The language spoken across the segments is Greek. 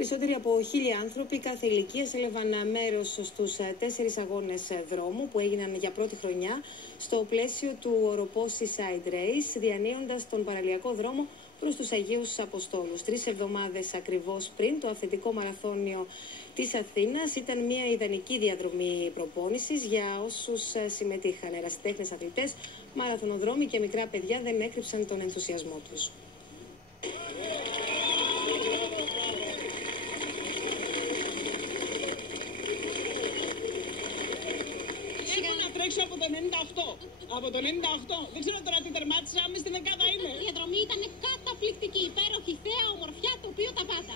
Περισσότεροι από 1.000 άνθρωποι κάθε ηλικίας έλαβαν μέρος στους 4 αγώνες δρόμου που έγιναν για πρώτη χρονιά στο πλαίσιο του οροπό Seaside Race, διανύοντας τον παραλιακό δρόμο προς τους Αγίους Αποστόλους. 3 εβδομάδες ακριβώς πριν το αυθεντικό μαραθώνιο της Αθήνας ήταν μια ιδανική διαδρομή προπόνησης για όσους συμμετείχαν. Ερασιτέχνες, αθλητές, μαραθωνοδρόμοι και μικρά παιδιά δεν έκρυψαν τον ενθουσιασμό τους. Τρέξω από το 98. Από το 98. Δεν ξέρω τώρα τι τερμάτισα, μες στη δεκάδα είναι. Η διαδρομή ήταν καταπληκτική, υπέροχη, θέα, ομορφιά, τοπίο, τα πάντα.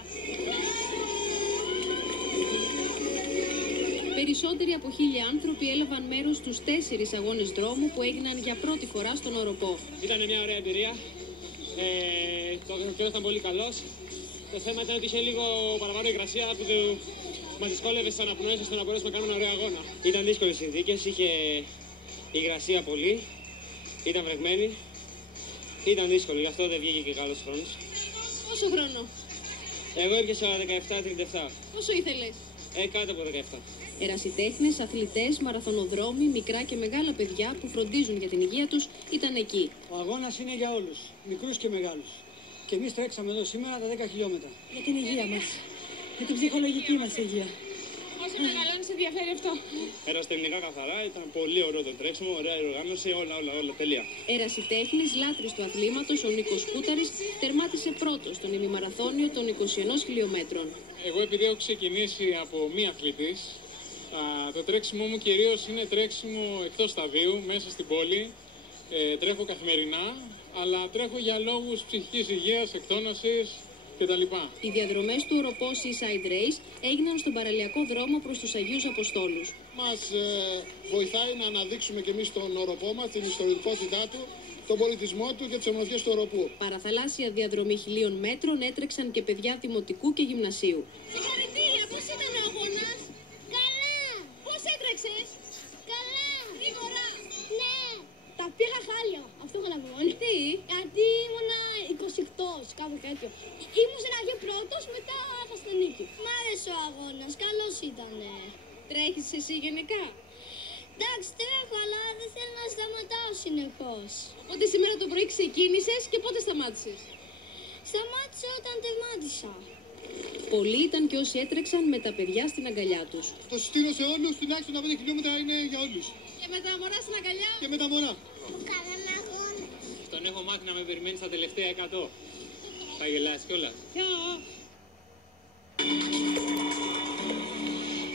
Περισσότεροι από 1.000 άνθρωποι έλαβαν μέρος στους 4 αγώνες δρόμου που έγιναν για πρώτη φορά στον οροπό. Ήταν μια ωραία εμπειρία. Το καιρός ήταν πολύ καλός. Το θέμα ήταν ότι είχε λίγο παραπάνω υγρασία που μας δυσκόλευε στις αναπνοές ώστε να μπορέσουμε να κάνουμε ένα ωραίο αγώνα. Ήταν δύσκολες συνθήκες, είχε υγρασία πολύ, ήταν βρεγμένη, ήταν δύσκολο, γι' αυτό δεν βγήκε και καλός χρόνος. Πόσο χρόνο? Εγώ έπιασα 17-37. Πόσο ήθελες? Κάτω από 17. Ερασιτέχνες, αθλητές, μαραθωνοδρόμοι, μικρά και μεγάλα παιδιά που φροντίζουν για την υγεία τους ήταν εκεί. Ο αγώνας είναι για όλους, μικρούς και μεγάλους. Και εμείς τρέξαμε εδώ σήμερα τα 10 χιλιόμετρα. Για την υγεία μας, για την ψυχολογική μας υγεία. Όσο μεγαλώνεις ενδιαφέρει αυτό. Ερασιτεχνικά καθαρά, ήταν πολύ ωραίο το τρέξιμο, ωραία η οργάνωση, όλα, τέλεια. Ερασιτέχνης, λάτρης του αθλήματος, ο Νίκος Κούταρης τερμάτισε πρώτος στον ημιμαραθώνιο των 21 χιλιόμετρων. Εγώ επειδή έχω ξεκινήσει από μία αθλητής, το τρέξιμό μου κυρίως είναι τρέξιμο εκτός σταδίου, μέσα στην πόλη. Τρέχω καθημερινά, αλλά τρέχω για λόγους ψυχικής υγείας, εκτόνωσης κτλ. Οι διαδρομές του οροπό Seaside Race έγιναν στον παραλιακό δρόμο προς τους Αγίους Αποστόλους. Μας βοηθάει να αναδείξουμε και εμείς τον οροπό μας, την ιστορικότητά του, τον πολιτισμό του και τις ομορφιές του οροπού. Παραθαλάσσια διαδρομή 1.000 μέτρων έτρεξαν και παιδιά δημοτικού και γυμνασίου. Συγχαρητήρια, πώς ήταν ο αγώνας? Καλά! Πώς έτρεξες? Καλά! Γρήγορα! Ναι! Τα πήγα χάλια, αυτό είχα να πω. Τι? Γιατί ήμουνα 28, κάπου τέτοιο. Ήμουν σε ένα γιο πρώτος, μετά έχασα την νίκη. Μ' άρεσε ο αγώνας, καλός ήτανε. Τρέχεις εσύ γενικά? Εντάξει, τρέχω, αλλά δεν θέλω να σταματάω συνεχώς. Οπότε σήμερα το πρωί ξεκίνησες και πότε σταμάτησες? Σταμάτησα όταν τερμάτισα. Πολλοί ήταν και όσοι έτρεξαν με τα παιδιά στην αγκαλιά τους. Το συστήνω σε όλους, τουλάχιστον τα 5 χιλιόμετρα είναι για όλους. Και με τα μωρά στην αγκαλιά. Και με τα μωρά. Κάναμε αγώνα. Τον έχω μάθει να με περιμένει στα τελευταία 100. Θα γελάσει κιόλας. Γεια!